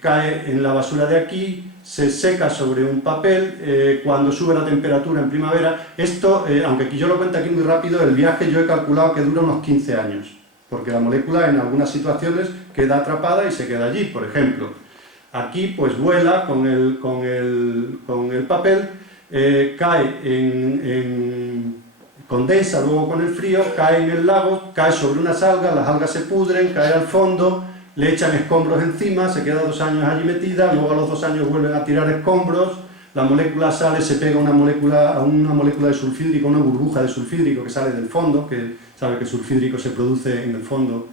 cae en la basura de aquí, se seca sobre un papel, cuando sube la temperatura en primavera. Esto, aunque aquí yo lo cuento aquí muy rápido, el viaje yo he calculado que dura unos 15 años, porque la molécula en algunas situaciones queda atrapada y se queda allí. Por ejemplo, aquí pues vuela con el papel, condensa luego con el frío, cae en el lago, cae sobre unas algas, las algas se pudren, cae al fondo, le echan escombros encima, se queda 2 años allí metida, luego a los 2 años vuelven a tirar escombros, la molécula sale, se pega a una molécula de sulfídrico, una burbuja de sulfídrico que sale del fondo, que sabe que el sulfídrico se produce en el fondo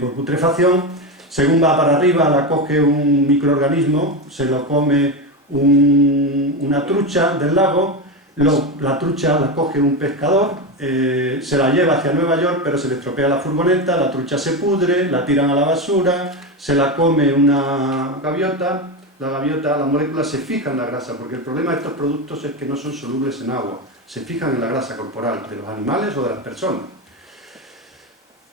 por putrefacción. Según va para arriba, la coge un microorganismo, se lo come una trucha del lago, la trucha la coge un pescador, se la lleva hacia Nueva York, pero se le estropea la furgoneta, la trucha se pudre, la tiran a la basura, se la come una gaviota, la molécula se fija en la grasa, porque el problema de estos productos es que no son solubles en agua, se fijan en la grasa corporal de los animales o de las personas.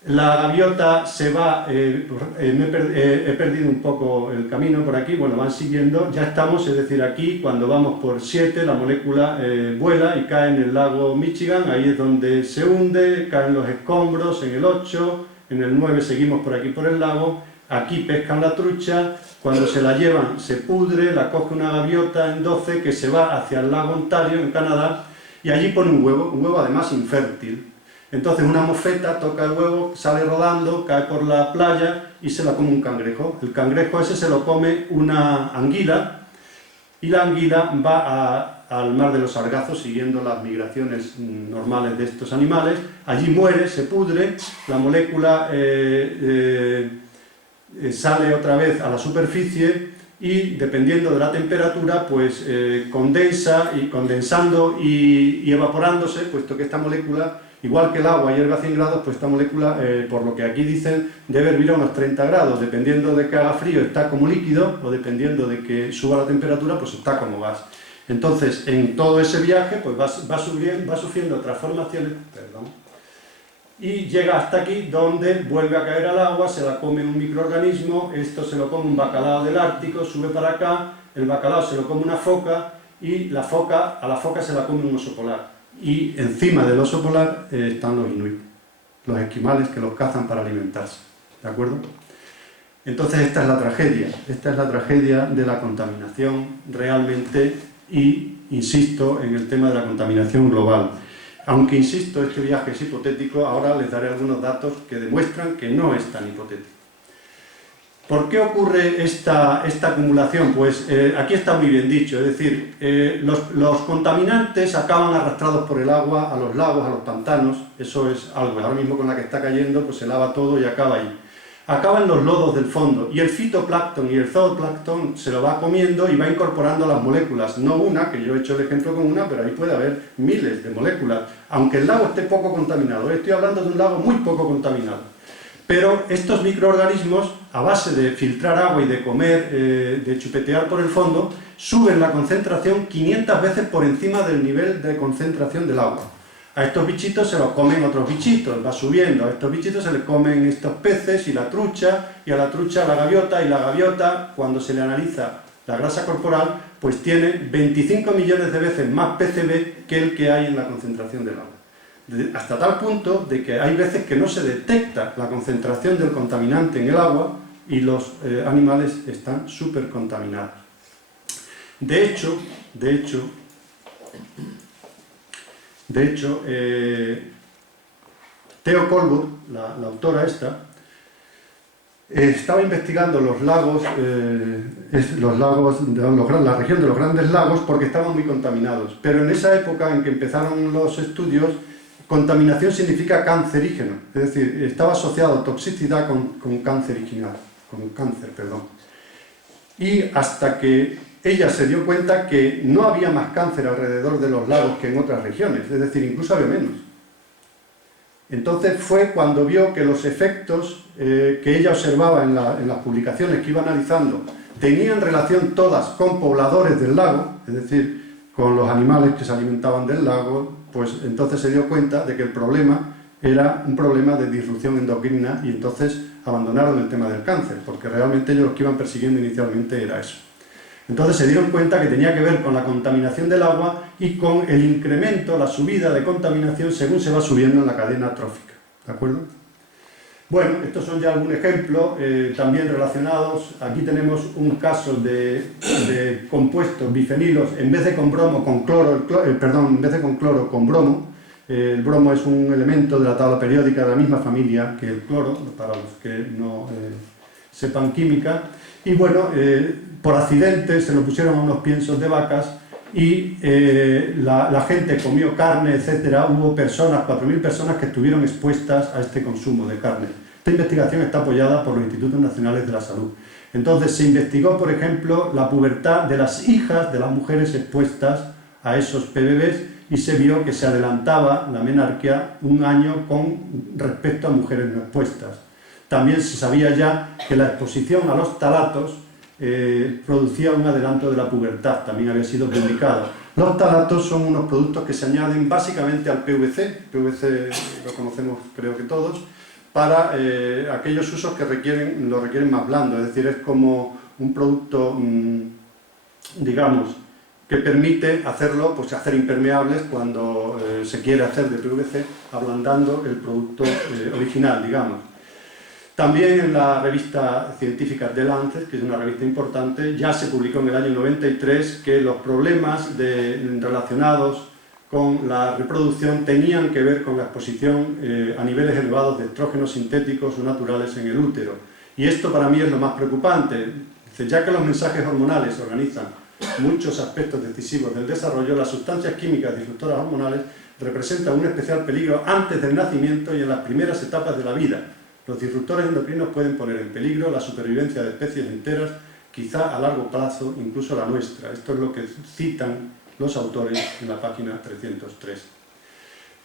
La gaviota se va, he perdido un poco el camino por aquí, bueno, van siguiendo, ya estamos, es decir, aquí cuando vamos por 7 la molécula vuela y cae en el lago Michigan, ahí es donde se hunde, caen los escombros, en el 8, en el 9 seguimos por aquí por el lago, aquí pescan la trucha, cuando se la llevan se pudre, la coge una gaviota en 12 que se va hacia el lago Ontario, en Canadá, y allí pone un huevo además infértil. Entonces una mofeta toca el huevo, sale rodando, cae por la playa y se la come un cangrejo. El cangrejo ese se lo come una anguila y la anguila va al mar de los Sargazos siguiendo las migraciones normales de estos animales. Allí muere, se pudre, la molécula sale otra vez a la superficie y dependiendo de la temperatura pues condensa y condensando y evaporándose, puesto que esta molécula, igual que el agua hierve a 100 grados, pues esta molécula, por lo que aquí dicen, debe hervir a unos 30 grados. Dependiendo de que haga frío está como líquido, o dependiendo de que suba la temperatura, pues está como gas. Entonces, en todo ese viaje, pues va sufriendo transformaciones, y llega hasta aquí, donde vuelve a caer al agua, se la come un microorganismo, esto se lo come un bacalao del Ártico, sube para acá, el bacalao se lo come una foca, y a la foca se la come un oso polar. Y encima del oso polar están los inuit, los esquimales que los cazan para alimentarse, ¿de acuerdo? Entonces esta es la tragedia de la contaminación realmente, y insisto en el tema de la contaminación global. Aunque insisto, este viaje es hipotético, ahora les daré algunos datos que demuestran que no es tan hipotético. ¿Por qué ocurre esta acumulación? Pues aquí está muy bien dicho, es decir, los contaminantes acaban arrastrados por el agua a los lagos, a los pantanos, eso es algo, ahora mismo con la que está cayendo pues se lava todo y acaba ahí. Acaban los lodos del fondo y el fitoplancton y el zooplancton se lo va comiendo y va incorporando las moléculas, no una, que yo he hecho el ejemplo con una, pero ahí puede haber miles de moléculas, aunque el lago esté poco contaminado, estoy hablando de un lago muy poco contaminado. Pero estos microorganismos, a base de filtrar agua y de comer, de chupetear por el fondo, suben la concentración 500 veces por encima del nivel de concentración del agua. A estos bichitos se los comen otros bichitos, va subiendo, a estos bichitos se les comen estos peces y la trucha, y a la trucha la gaviota, y la gaviota, cuando se le analiza la grasa corporal, pues tiene 25 millones de veces más PCB que el que hay en la concentración del agua. Hasta tal punto de que hay veces que no se detecta la concentración del contaminante en el agua y los animales están súper contaminados. De hecho, Theo Colbert, la autora esta, estaba investigando los lagos, la región de los Grandes Lagos, porque estaban muy contaminados. Pero en esa época en que empezaron los estudios, contaminación significa cancerígeno, es decir, estaba asociado a toxicidad con cáncer. Y hasta que ella se dio cuenta que no había más cáncer alrededor de los lagos que en otras regiones, es decir, incluso había menos. Entonces fue cuando vio que los efectos que ella observaba en las publicaciones que iba analizando tenían relación todas con pobladores del lago, es decir, con los animales que se alimentaban del lago, pues entonces se dio cuenta de que el problema era un problema de disrupción endocrina y entonces abandonaron el tema del cáncer, porque realmente ellos lo que iban persiguiendo inicialmente era eso. Entonces se dieron cuenta que tenía que ver con la contaminación del agua y con el incremento, la subida de contaminación según se va subiendo en la cadena trófica. ¿De acuerdo? Bueno, estos son ya algún ejemplo, también relacionados. Aquí tenemos un caso de compuestos bifenilos, en vez de con bromo, con cloro, en vez de con cloro, con bromo. El bromo es un elemento de la tabla periódica de la misma familia que el cloro, para los que no sepan química. Y bueno, por accidente se lo pusieron a unos piensos de vacas y la gente comió carne, etcétera. Hubo personas, 4.000 personas que estuvieron expuestas a este consumo de carne. Esta investigación está apoyada por los Institutos Nacionales de la Salud. Entonces se investigó, por ejemplo, la pubertad de las hijas de las mujeres expuestas a esos PBBs y se vio que se adelantaba la menarquia un año con respecto a mujeres no expuestas. También se sabía ya que la exposición a los talatos producía un adelanto de la pubertad, también había sido publicado. Los talatos son unos productos que se añaden básicamente al PVC, PVC lo conocemos creo que todos, para aquellos usos que lo requieren más blando, es decir, es como un producto, digamos, que permite hacerlo, pues hacer impermeables cuando se quiere hacer de PVC, ablandando el producto original, digamos. También en la revista científica The Lancet, que es una revista importante, ya se publicó en el año 93 que los problemas relacionados con la reproducción tenían que ver con la exposición a niveles elevados de estrógenos sintéticos o naturales en el útero. Y esto para mí es lo más preocupante. Ya que los mensajes hormonales organizan muchos aspectos decisivos del desarrollo, las sustancias químicas disruptoras hormonales representan un especial peligro antes del nacimiento y en las primeras etapas de la vida. Los disruptores endocrinos pueden poner en peligro la supervivencia de especies enteras, quizá a largo plazo, incluso la nuestra. Esto es lo que citan los autores en la página 303.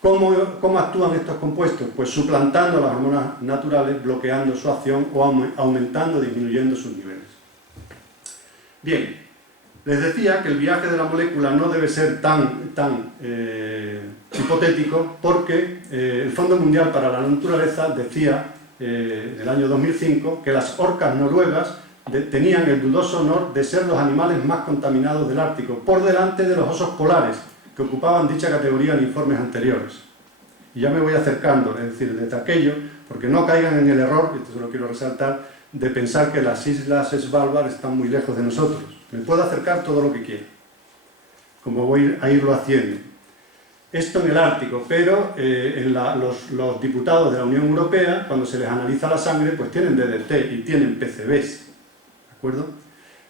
¿Cómo actúan estos compuestos? Pues suplantando las hormonas naturales, bloqueando su acción o aumentando o disminuyendo sus niveles. Bien, les decía que el viaje de la molécula no debe ser tan hipotético porque el Fondo Mundial para la Naturaleza decía en el año 2005 que las orcas noruegas tenían el dudoso honor de ser los animales más contaminados del Ártico, por delante de los osos polares, que ocupaban dicha categoría en informes anteriores. Y ya me voy acercando, es decir, desde aquello, porque no caigan en el error, y esto se lo quiero resaltar, de pensar que las islas Svalbard están muy lejos de nosotros. Me puedo acercar todo lo que quiera, como voy a irlo haciendo. Esto en el Ártico, pero los diputados de la Unión Europea, cuando se les analiza la sangre, pues tienen DDT y tienen PCBs. ¿De acuerdo?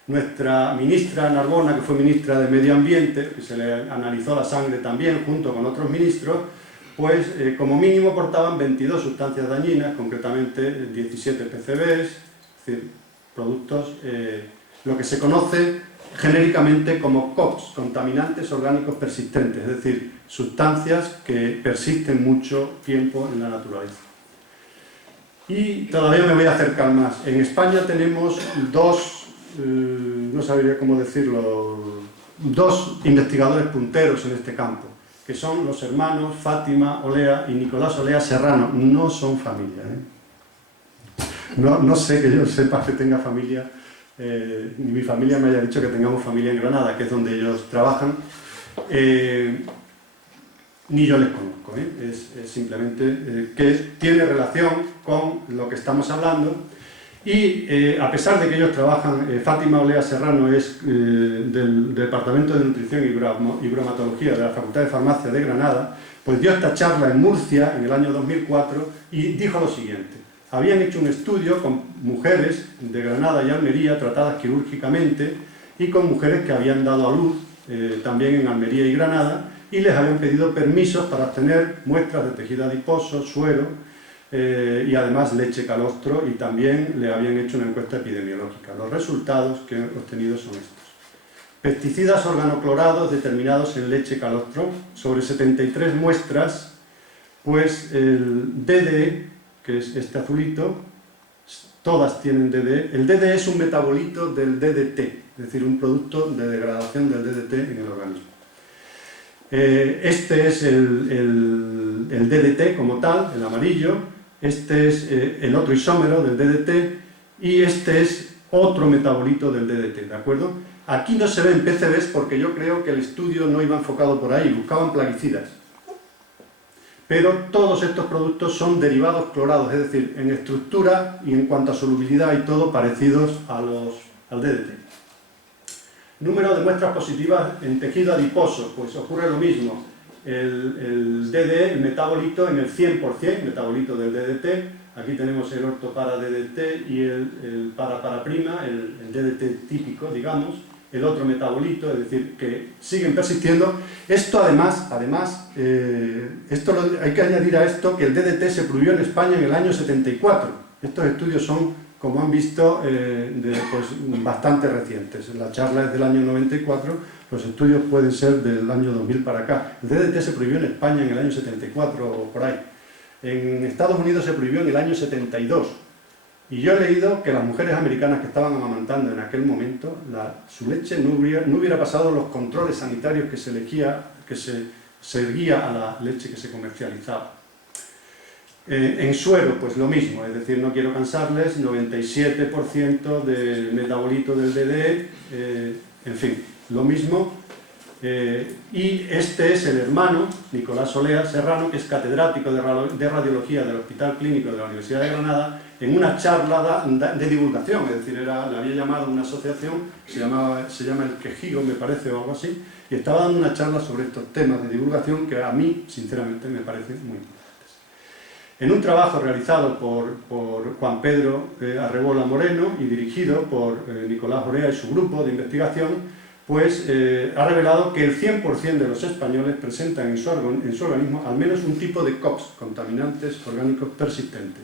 Nuestra ministra Narbona, que fue ministra de Medio Ambiente, que se le analizó la sangre también junto con otros ministros, pues como mínimo portaban 22 sustancias dañinas, concretamente 17 PCBs, es decir, productos, lo que se conoce genéricamente como COPS, contaminantes orgánicos persistentes, es decir, sustancias que persisten mucho tiempo en la naturaleza. Y todavía me voy a acercar más. En España tenemos no sabría cómo decirlo, dos investigadores punteros en este campo, que son los hermanos Fátima Olea y Nicolás Olea Serrano. No son familia, No sé que yo sepa que tenga familia, ni mi familia me haya dicho que tengamos familia en Granada, que es donde ellos trabajan, ni yo les conozco, es simplemente que tiene relación con lo que estamos hablando. Y a pesar de que ellos trabajan, Fátima Olea Serrano es del Departamento de Nutrición y Bromatología de la Facultad de Farmacia de Granada, pues dio esta charla en Murcia en el año 2004 y dijo lo siguiente: habían hecho un estudio con mujeres de Granada y Almería tratadas quirúrgicamente y con mujeres que habían dado a luz también en Almería y Granada, y les habían pedido permisos para obtener muestras de tejido adiposo, suero, y además leche calostro, y también le habían hecho una encuesta epidemiológica. Los resultados que he obtenido son estos. Pesticidas organoclorados determinados en leche calostro, sobre 73 muestras, pues el DDE, que es este azulito, todas tienen DDE. El DDE es un metabolito del DDT, es decir, un producto de degradación del DDT en el organismo. Este es el DDT como tal, el amarillo. este es el otro isómero del DDT y este es otro metabolito del DDT, ¿de acuerdo? Aquí no se ven PCBs porque yo creo que el estudio no iba enfocado por ahí, buscaban plaguicidas. Pero todos estos productos son derivados clorados, es decir, en estructura y en cuanto a solubilidad y todo parecidos al DDT. Número de muestras positivas en tejido adiposo, pues ocurre lo mismo. El DDE, el metabolito, en el 100%, metabolito del DDT. Aquí tenemos el ortopara-DDT y el para-prima, el DDT típico, digamos. El otro metabolito, es decir, que siguen persistiendo. Esto además hay que añadir a esto que el DDT se prohibió en España en el año 74. Estos estudios son, como han visto, pues, bastante recientes. La charla es del año 94, los estudios pueden ser del año 2000 para acá. El DDT se prohibió en España en el año 74 o por ahí. En Estados Unidos se prohibió en el año 72. Y yo he leído que las mujeres americanas que estaban amamantando en aquel momento, su leche no hubiera pasado los controles sanitarios que se seguía a la leche que se comercializaba. En suero, pues lo mismo, es decir, no quiero cansarles, 97% del metabolito del DDE, en fin, lo mismo. Y este es el hermano, Nicolás Olea Serrano, que es catedrático de radiología del Hospital Clínico de la Universidad de Granada, en una charla de divulgación, es decir, le había llamado una asociación, se llama El Quejigo, me parece, o algo así, y estaba dando una charla sobre estos temas de divulgación que a mí, sinceramente, me parecen muy importantes. En un trabajo realizado por Juan Pedro Arrebola Moreno y dirigido por Nicolás Olea y su grupo de investigación, pues ha revelado que el 100% de los españoles presentan en su organismo al menos un tipo de COPS, contaminantes orgánicos persistentes.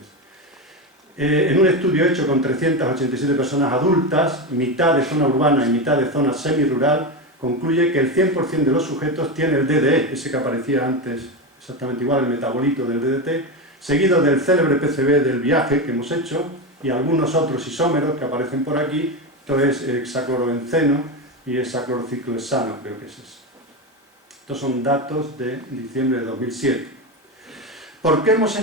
En un estudio hecho con 387 personas adultas, mitad de zona urbana y mitad de zona semirural, concluye que el 100% de los sujetos tiene el DDE, ese que aparecía antes, exactamente igual, el metabolito del DDT, seguido del célebre PCB del viaje que hemos hecho y algunos otros isómeros que aparecen por aquí, esto es hexaclorobenceno y hexaclorociclohexano, creo que es eso. Estos son datos de diciembre de 2007. ¿Por qué hemos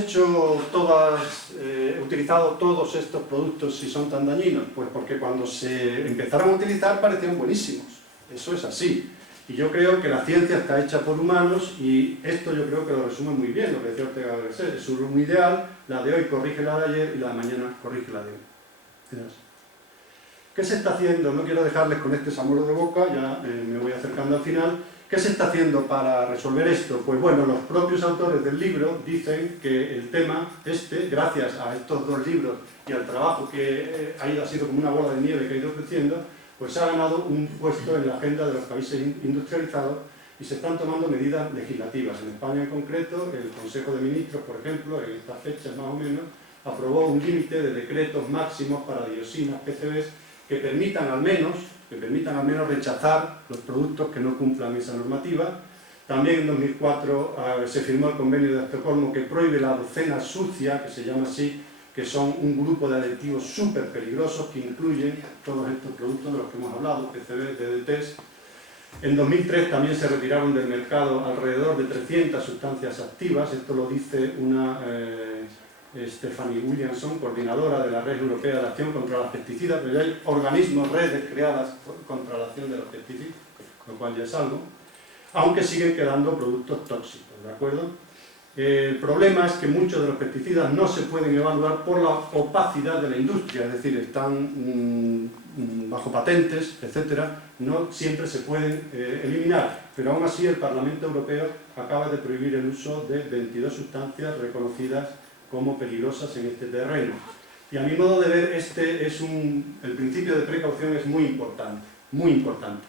utilizado todos estos productos si son tan dañinos? Pues porque cuando se empezaron a utilizar parecían buenísimos. Eso es así. Y yo creo que la ciencia está hecha por humanos y esto yo creo que lo resume muy bien, lo que decía Ortega y Gasset. Es un ideal, la de hoy corrige la de ayer y la de mañana corrige la de hoy. ¿Qué se está haciendo? No quiero dejarles con este sabor de boca, ya me voy acercando al final. ¿Qué se está haciendo para resolver esto? Pues bueno, los propios autores del libro dicen que el tema gracias a estos dos libros y al trabajo que ha sido como una bola de nieve que ha ido creciendo, pues ha ganado un puesto en la agenda de los países industrializados y se están tomando medidas legislativas. En España en concreto, el Consejo de Ministros, por ejemplo, en estas fechas más o menos, aprobó un límite de decretos máximos para dioxinas, PCBs, que permitan al menos rechazar los productos que no cumplan esa normativa. También en 2004 se firmó el convenio de Estocolmo que prohíbe la docena sucia, que se llama así, que son un grupo de aditivos súper peligrosos que incluyen todos estos productos de los que hemos hablado, PCB, DDTs. En 2003 también se retiraron del mercado alrededor de 300 sustancias activas, esto lo dice una Stephanie Williamson, coordinadora de la Red Europea de Acción contra los Pesticidas, pero ya hay organismos, redes creadas contra la acción de los pesticidas, lo cual ya es algo, aunque siguen quedando productos tóxicos, ¿de acuerdo? El problema es que muchos de los pesticidas no se pueden evaluar por la opacidad de la industria, es decir, están bajo patentes, etcétera, no siempre se pueden eliminar, pero aún así el Parlamento Europeo acaba de prohibir el uso de 22 sustancias reconocidas como peligrosas en este terreno. Y a mi modo de ver, el principio de precaución es muy importante,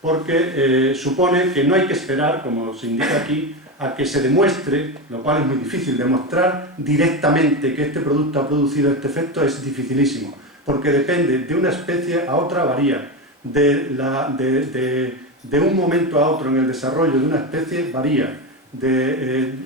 porque supone que no hay que esperar, como se indica aquí, a que se demuestre, lo cual es muy difícil, demostrar directamente que este producto ha producido este efecto es dificilísimo, porque depende de una especie a otra, varía, de un momento a otro en el desarrollo de una especie varía,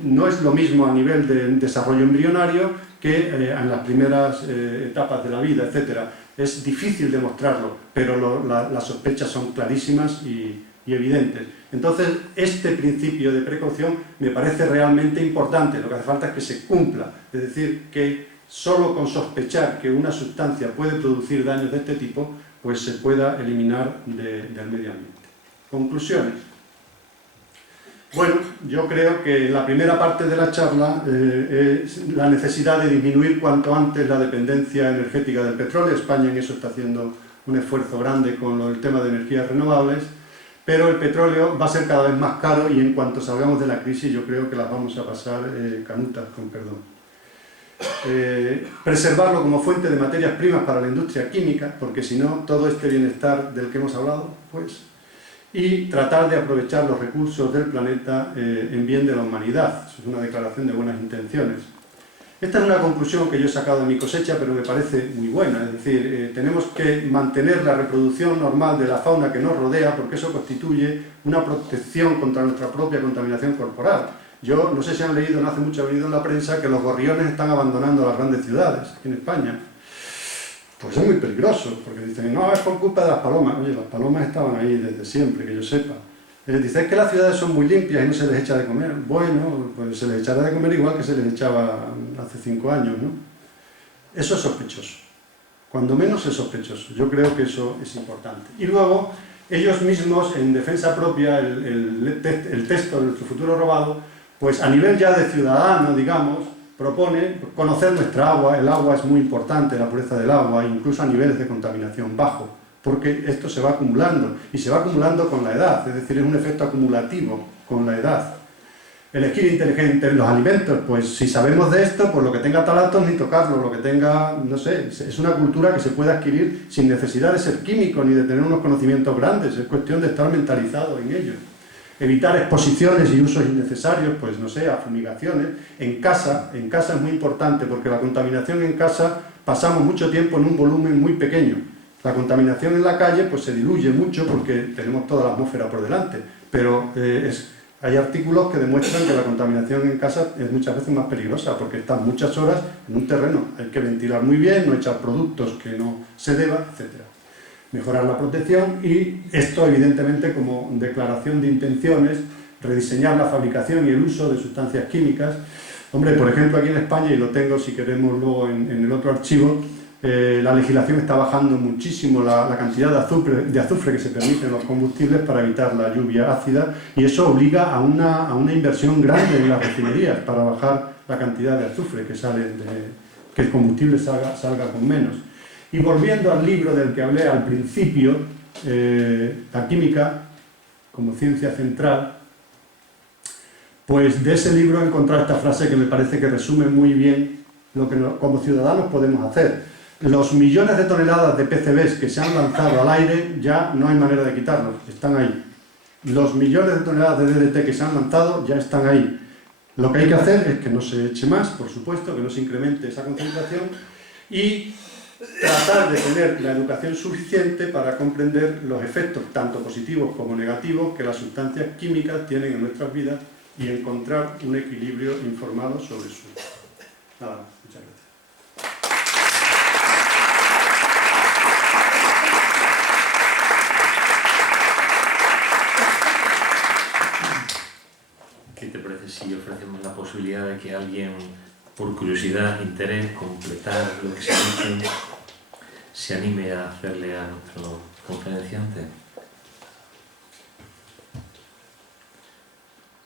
no es lo mismo a nivel de desarrollo embrionario que en las primeras etapas de la vida, etc. Es difícil demostrarlo, pero las sospechas son clarísimas y y evidentes. Entonces, este principio de precaución me parece realmente importante. Lo que hace falta es que se cumpla. Es decir, que solo con sospechar que una sustancia puede producir daños de este tipo, pues se pueda eliminar del medio ambiente. Conclusiones. Bueno, yo creo que la primera parte de la charla es la necesidad de disminuir cuanto antes la dependencia energética del petróleo. España en eso está haciendo un esfuerzo grande con el tema de energías renovables, pero el petróleo va a ser cada vez más caro y en cuanto salgamos de la crisis yo creo que las vamos a pasar canutas, con perdón. Preservarlo como fuente de materias primas para la industria química, porque si no, todo este bienestar del que hemos hablado, pues... y tratar de aprovechar los recursos del planeta en bien de la humanidad. Eso es una declaración de buenas intenciones. Esta es una conclusión que yo he sacado de mi cosecha, pero me parece muy buena. Es decir, tenemos que mantener la reproducción normal de la fauna que nos rodea, porque eso constituye una protección contra nuestra propia contaminación corporal. Yo no sé si han leído, no hace mucho he leído en la prensa, que los gorriones están abandonando las grandes ciudades, aquí en España. Pues es muy peligroso, porque dicen, no, es por culpa de las palomas. Oye, las palomas estaban ahí desde siempre, que yo sepa. Dicen que las ciudades son muy limpias y no se les echa de comer. Bueno, pues se les echará de comer igual que se les echaba hace 5 años, ¿no? Eso es sospechoso. Cuando menos es sospechoso. Yo creo que eso es importante. Y luego, ellos mismos, en defensa propia, el texto de nuestro futuro robado, pues a nivel ya de ciudadano, digamos, propone conocer nuestra agua. El agua es muy importante, la pureza del agua, incluso a niveles de contaminación bajo, porque esto se va acumulando, y se va acumulando con la edad, es decir, es un efecto acumulativo con la edad. Elegir inteligente los alimentos, pues si sabemos de esto, pues lo que tenga talatos ni tocarlo, lo que tenga, no sé, es una cultura que se puede adquirir sin necesidad de ser químico ni de tener unos conocimientos grandes, es cuestión de estar mentalizado en ello. Evitar exposiciones y usos innecesarios, pues no sé, a fumigaciones. En casa es muy importante, porque la contaminación en casa pasamos mucho tiempo en un volumen muy pequeño. La contaminación en la calle pues se diluye mucho porque tenemos toda la atmósfera por delante, pero hay artículos que demuestran que la contaminación en casa es muchas veces más peligrosa, porque estás muchas horas en un terreno, hay que ventilar muy bien, no echar productos que no se deba, etc. Mejorar la protección y esto evidentemente como declaración de intenciones, rediseñar la fabricación y el uso de sustancias químicas. Hombre, por ejemplo aquí en España, y lo tengo si queremos luego en el otro archivo, la legislación está bajando muchísimo la cantidad de azufre que se permite en los combustibles para evitar la lluvia ácida, y eso obliga a una inversión grande en las refinerías para bajar la cantidad de azufre que sale que el combustible salga con menos. Y volviendo al libro del que hablé al principio, la química como ciencia central, pues de ese libro he encontrado esta frase que me parece que resume muy bien lo que como ciudadanos podemos hacer. Los millones de toneladas de PCBs que se han lanzado al aire ya no hay manera de quitarlos, están ahí. Los millones de toneladas de DDT que se han lanzado ya están ahí. Lo que hay que hacer es que no se eche más, por supuesto, que no se incremente esa concentración y tratar de tener la educación suficiente para comprender los efectos, tanto positivos como negativos, que las sustancias químicas tienen en nuestras vidas y encontrar un equilibrio informado sobre su uso. Nada más, muchas gracias. ¿Qué te parece si ofrecemos la posibilidad de que alguien, por curiosidad, interés, completar lo que se ha dicho, se anime a hacerle a nuestro conferenciante?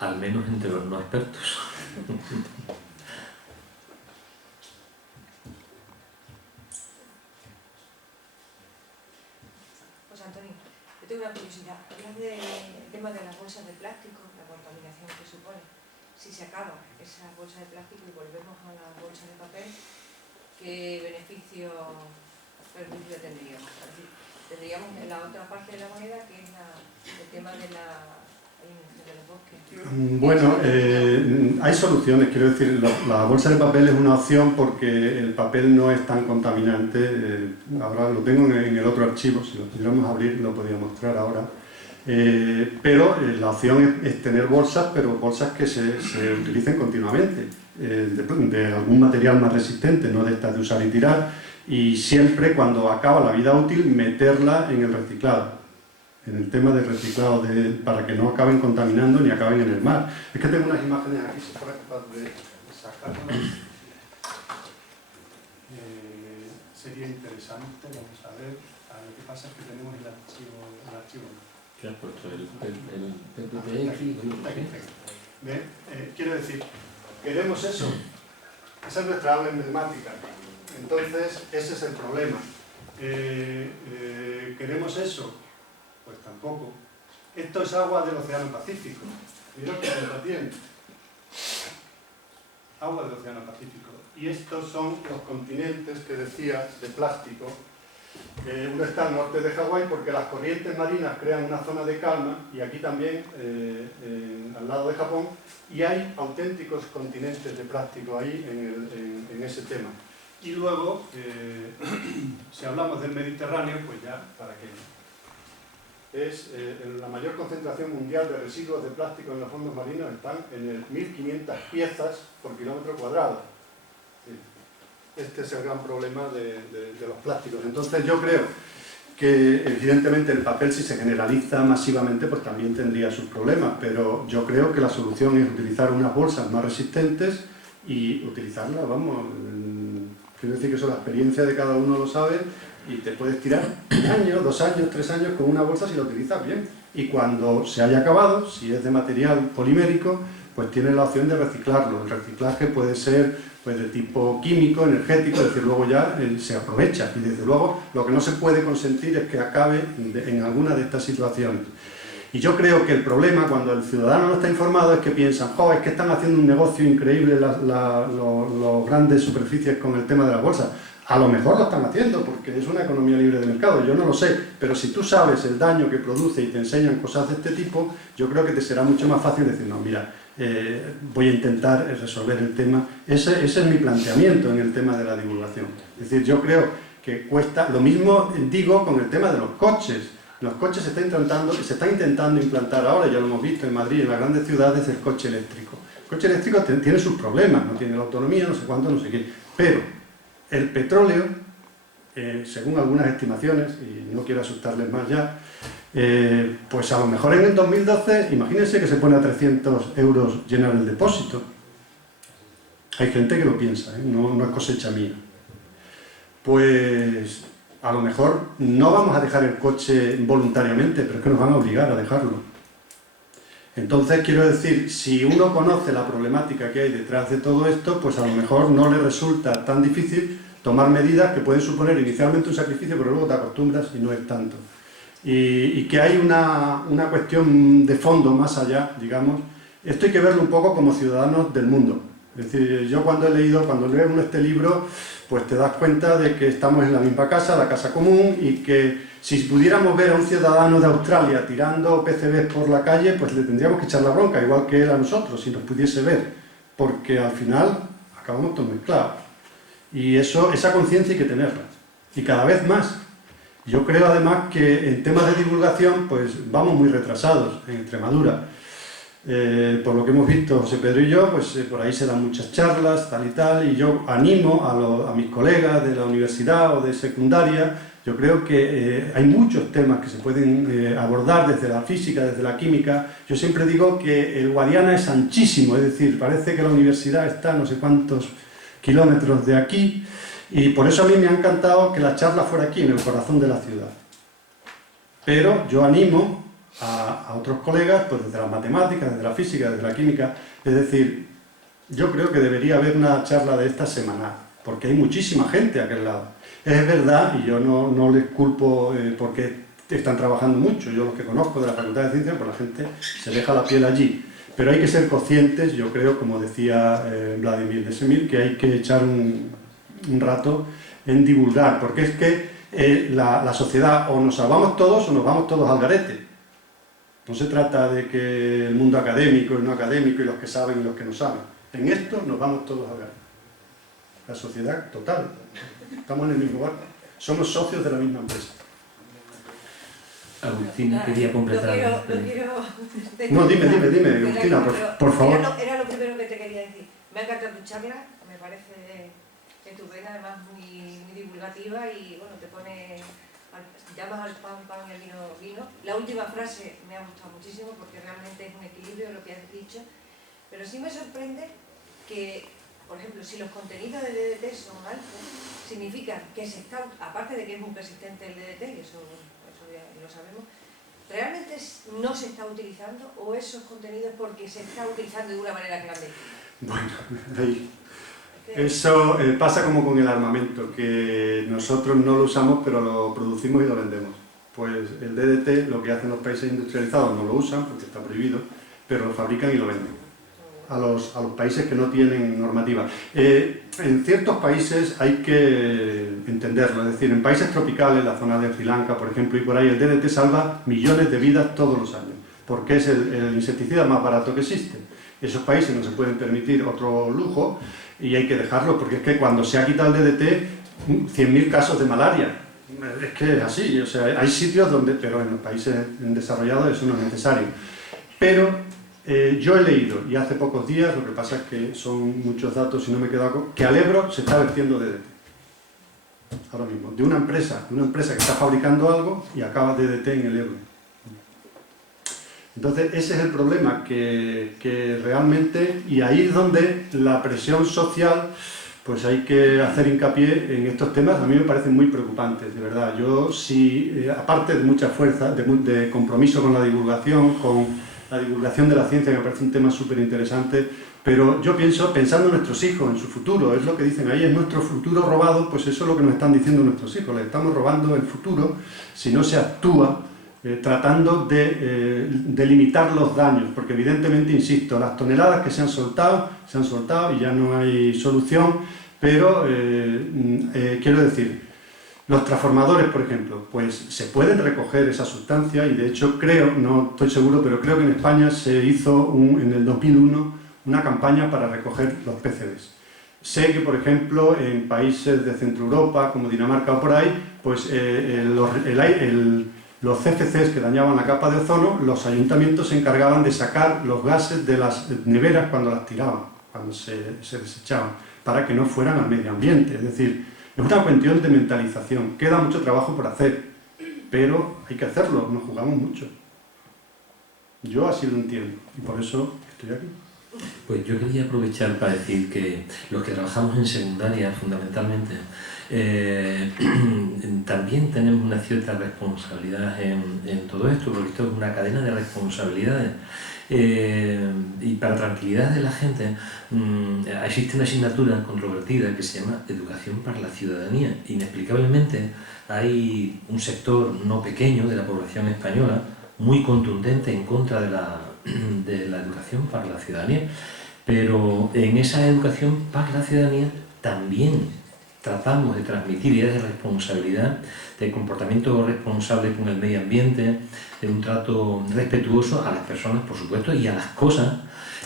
Al menos entre los no expertos. Pues Antonio, yo tengo una curiosidad. Hablas del tema de las bolsas de plástico, la contaminación que supone. Si se acaba esa bolsa de plástico y volvemos a la bolsa de papel, ¿qué beneficio tendríamos? Es decir, tendríamos la otra parte de la moneda, que es el tema de los bosques. Bueno, hay soluciones, quiero decir, la bolsa de papel es una opción porque el papel no es tan contaminante. Ahora lo tengo en el otro archivo, si lo pudiéramos abrir lo podría mostrar ahora. Pero la opción es tener bolsas, pero bolsas que se utilicen continuamente, de algún material más resistente, no de estas de usar y tirar, y siempre cuando acaba la vida útil meterla en el reciclado. en el tema del reciclado, para que no acaben contaminando ni acaben en el mar. Es que tengo unas imágenes aquí, si fuera capaz de sacarlas. Sería interesante, vamos a ver. Lo que pasa es que tenemos el archivo. ¿Qué has puesto? ¿El PPX? Quiero decir, queremos eso. Esa es nuestra agua emblemática. Entonces, ese es el problema. ¿Queremos eso? Pues tampoco. Esto es agua del Océano Pacífico. Mira qué punto tiene. Agua del Océano Pacífico. Y estos son los continentes que decía de plástico. Uno está al norte de Hawái porque las corrientes marinas crean una zona de calma, y aquí también, al lado de Japón, y hay auténticos continentes de plástico ahí en ese tema. Y luego, si hablamos del Mediterráneo, pues ya, ¿para qué? Es la mayor concentración mundial de residuos de plástico en los fondos marinos están en el 1.500 piezas por kilómetro cuadrado. Este es el gran problema de los plásticos. Entonces yo creo que evidentemente el papel, si se generaliza masivamente, pues también tendría sus problemas, pero yo creo que la solución es utilizar unas bolsas más resistentes y utilizarlas, vamos, quiero decir que eso la experiencia de cada uno lo sabe, y te puedes tirar 1 año, 2 años, 3 años con una bolsa si la utilizas bien, y cuando se haya acabado, si es de material polimérico, pues tienes la opción de reciclarlo. El reciclaje puede ser pues de tipo químico, energético, es decir, luego ya se aprovecha, y desde luego lo que no se puede consentir es que acabe en alguna de estas situaciones. Y yo creo que el problema cuando el ciudadano no está informado es que piensan, es que están haciendo un negocio increíble los grandes superficies con el tema de la bolsa. A lo mejor lo están haciendo porque es una economía libre de mercado, yo no lo sé, pero si tú sabes el daño que produce y te enseñan cosas de este tipo, yo creo que te será mucho más fácil decir, no, mira, voy a intentar resolver el tema. Ese es mi planteamiento en el tema de la divulgación. Es decir, yo creo que cuesta, lo mismo digo con el tema de los coches. Los coches se está intentando implantar ahora, ya lo hemos visto en Madrid, en las grandes ciudades, el coche eléctrico. El coche eléctrico tiene sus problemas, no tiene la autonomía, no sé cuánto, no sé qué, pero el petróleo, según algunas estimaciones, y no quiero asustarles más ya, pues a lo mejor en el 2012, imagínense que se pone a 300 euros llenar el depósito. Hay gente que lo piensa, no es cosecha mía. Pues a lo mejor no vamos a dejar el coche voluntariamente, pero es que nos van a obligar a dejarlo. Entonces, quiero decir, si uno conoce la problemática que hay detrás de todo esto, pues a lo mejor no le resulta tan difícil tomar medidas que pueden suponer inicialmente un sacrificio, pero luego te acostumbras y no es tanto. Y que hay una cuestión de fondo más allá, digamos. Esto hay que verlo un poco como ciudadanos del mundo. Es decir, yo cuando leo uno este libro, pues te das cuenta de que estamos en la misma casa, la casa común, y que si pudiéramos ver a un ciudadano de Australia tirando PCBs por la calle, pues le tendríamos que echar la bronca, igual que él a nosotros, si nos pudiese ver, porque al final acabamos todos mezclados. Y esa conciencia hay que tenerla, y cada vez más. Yo creo además que en temas de divulgación, pues vamos muy retrasados en Extremadura. Por lo que hemos visto José Pedro y yo, pues por ahí se dan muchas charlas, tal y tal, y yo animo a mis colegas de la universidad o de secundaria. Yo creo que hay muchos temas que se pueden abordar desde la física, desde la química. Yo siempre digo que el Guadiana es anchísimo, es decir, parece que la universidad está a no sé cuántos kilómetros de aquí, y por eso a mí me ha encantado que la charla fuera aquí, en el corazón de la ciudad. Pero yo animo a otros colegas, pues desde las matemáticas, desde la física, desde la química, es decir, yo creo que debería haber una charla de esta semanal, porque hay muchísima gente a aquel lado. Es verdad, y yo no les culpo porque están trabajando mucho, yo los que conozco de la Facultad de Ciencias, pues la gente se deja la piel allí, pero hay que ser conscientes, yo creo, como decía Vladimir de Semir, que hay que echar un rato en divulgar, porque es que la sociedad o nos salvamos todos o nos vamos todos al garete. No se trata de que el mundo académico, el no académico, y los que saben y los que no saben. En esto nos vamos todos al garete. La sociedad total. Estamos en el mismo barco. Somos socios de la misma empresa. Agustín quería completar. No, dime, Agustina, por favor. Era lo primero que te quería decir. Me ha encantado tu charla, me parece estupenda, además muy divulgativa, y bueno, te pone llamas al pan pan y al vino vino. La última frase me ha gustado muchísimo porque realmente es un equilibrio de lo que has dicho, pero sí me sorprende que, por ejemplo, si los contenidos de DDT son altos, significa que se está, aparte de que es muy persistente el DDT, y eso ya lo sabemos, ¿realmente no se está utilizando o esos contenidos porque se está utilizando de una manera clandestina? Bueno, ahí. Eso pasa como con el armamento, que nosotros no lo usamos pero lo producimos y lo vendemos. Pues el DDT, lo que hacen los países industrializados, no lo usan porque está prohibido, pero lo fabrican y lo venden a los países que no tienen normativa. En ciertos países hay que entenderlo, es decir, en países tropicales, la zona de Sri Lanka, por ejemplo, y por ahí, el DDT salva millones de vidas todos los años, porque es el insecticida más barato que existe. Esos países no se pueden permitir otro lujo y hay que dejarlo, porque es que cuando se ha quitado el DDT, 100.000 casos de malaria. Es que es así, o sea, hay sitios donde, pero en los países desarrollados eso no es necesario. Pero yo he leído, y hace pocos días, lo que pasa es que son muchos datos y no me he quedado, que al Ebro se está vertiendo DDT. Ahora mismo, de una empresa que está fabricando algo y acaba DDT en el Ebro. Entonces ese es el problema, que realmente, y ahí es donde la presión social, pues hay que hacer hincapié en estos temas. A mí me parecen muy preocupantes, de verdad. Yo sí, aparte de mucha fuerza, de compromiso con la divulgación de la ciencia, que me parece un tema súper interesante, pero yo pienso, pensando en nuestros hijos, en su futuro, es lo que dicen ahí, es nuestro futuro robado, pues eso es lo que nos están diciendo nuestros hijos, les estamos robando el futuro si no se actúa tratando de limitar los daños, porque evidentemente, insisto, las toneladas que se han soltado y ya no hay solución, pero quiero decir, los transformadores, por ejemplo, pues se pueden recoger esa sustancia y de hecho creo, no estoy seguro, pero creo que en España se hizo en el 2001 una campaña para recoger los PCBs. Sé que, por ejemplo, en países de Centro Europa, como Dinamarca o por ahí, pues los CFCs que dañaban la capa de ozono, los ayuntamientos se encargaban de sacar los gases de las neveras cuando las tiraban, cuando se desechaban, para que no fueran al medio ambiente. Es decir, es una cuestión de mentalización. Queda mucho trabajo por hacer, pero hay que hacerlo, nos jugamos mucho. Yo así lo entiendo y por eso estoy aquí. Pues yo quería aprovechar para decir que los que trabajamos en secundaria, fundamentalmente, también tenemos una cierta responsabilidad en todo esto, porque esto es una cadena de responsabilidades. Y para tranquilidad de la gente, existe una asignatura controvertida que se llama Educación para la Ciudadanía. Inexplicablemente hay un sector no pequeño de la población española muy contundente en contra de la educación para la ciudadanía, pero en esa educación para la ciudadanía también tratamos de transmitir ideas de responsabilidad, de comportamiento responsable con el medio ambiente, de un trato respetuoso a las personas, por supuesto, y a las cosas,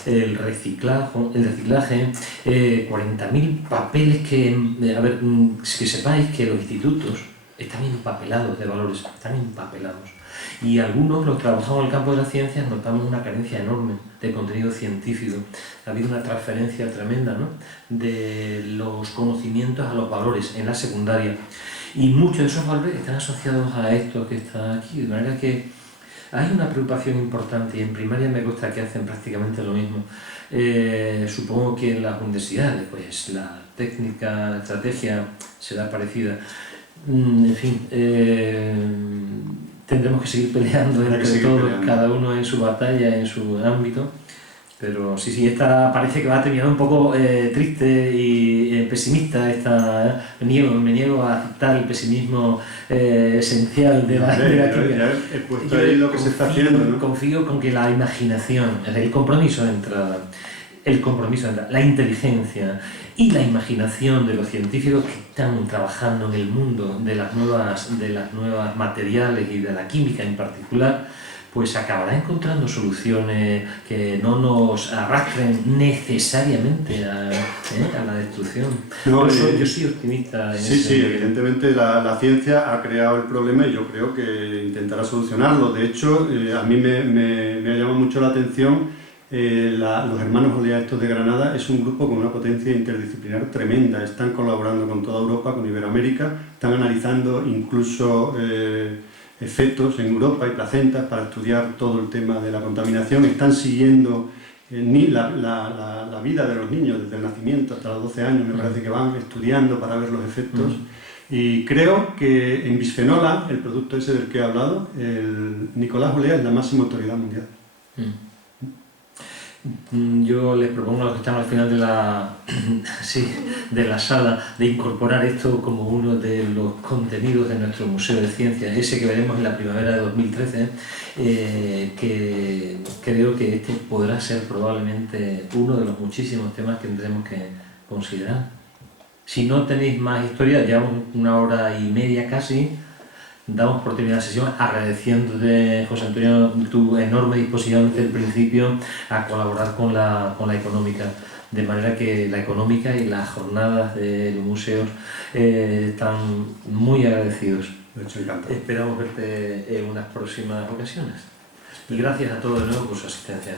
el reciclaje, 40.000 papeles que sepáis que los institutos están empapelados de valores, están empapelados. Y algunos, los que trabajamos en el campo de las ciencias, notamos una carencia enorme de contenido científico. Ha habido una transferencia tremenda, ¿no?, de los conocimientos a los valores en la secundaria. Y muchos de esos valores están asociados a esto que está aquí, de manera que hay una preocupación importante y en primaria me consta que hacen prácticamente lo mismo. Supongo que en las universidades, pues la técnica, la estrategia será parecida. En fin, tendremos que seguir peleando entre todos, cada uno en su batalla, en su ámbito. Pero sí, esta parece que va a terminar un poco triste y pesimista. Me niego a aceptar el pesimismo esencial de la química. He puesto ahí lo que se está haciendo, ¿no? Confío con que la imaginación, el compromiso entre la inteligencia y la imaginación de los científicos que están trabajando en el mundo de las nuevas materiales y de la química en particular, pues acabará encontrando soluciones que no nos arrastren necesariamente a la destrucción. No, yo soy optimista en sí, evidentemente la ciencia ha creado el problema y yo creo que intentará solucionarlo. De hecho, a mí me ha llamado mucho la atención Los hermanos Olea estos de Granada es un grupo con una potencia interdisciplinar tremenda. Están colaborando con toda Europa, con Iberoamérica, están analizando incluso efectos en Europa y placentas para estudiar todo el tema de la contaminación. Están siguiendo la vida de los niños desde el nacimiento hasta los 12 años, me parece que van estudiando para ver los efectos. Y creo que en bisfenol A, el producto ese del que he hablado, el Nicolás Olea es la máxima autoridad mundial. Yo les propongo a los que están al final de la sala de incorporar esto como uno de los contenidos de nuestro Museo de Ciencias, ese que veremos en la primavera de 2013, que creo que este podrá ser probablemente uno de los muchísimos temas que tendremos que considerar. Si no tenéis más historia, llevamos 1 hora y media casi, damos por terminada la sesión agradeciéndote, José Antonio, tu enorme disposición desde el principio a colaborar con la económica, de manera que la económica y las jornadas de los museos están muy agradecidos. De hecho, encantado. Esperamos verte en unas próximas ocasiones. Y gracias a todos de nuevo por su asistencia.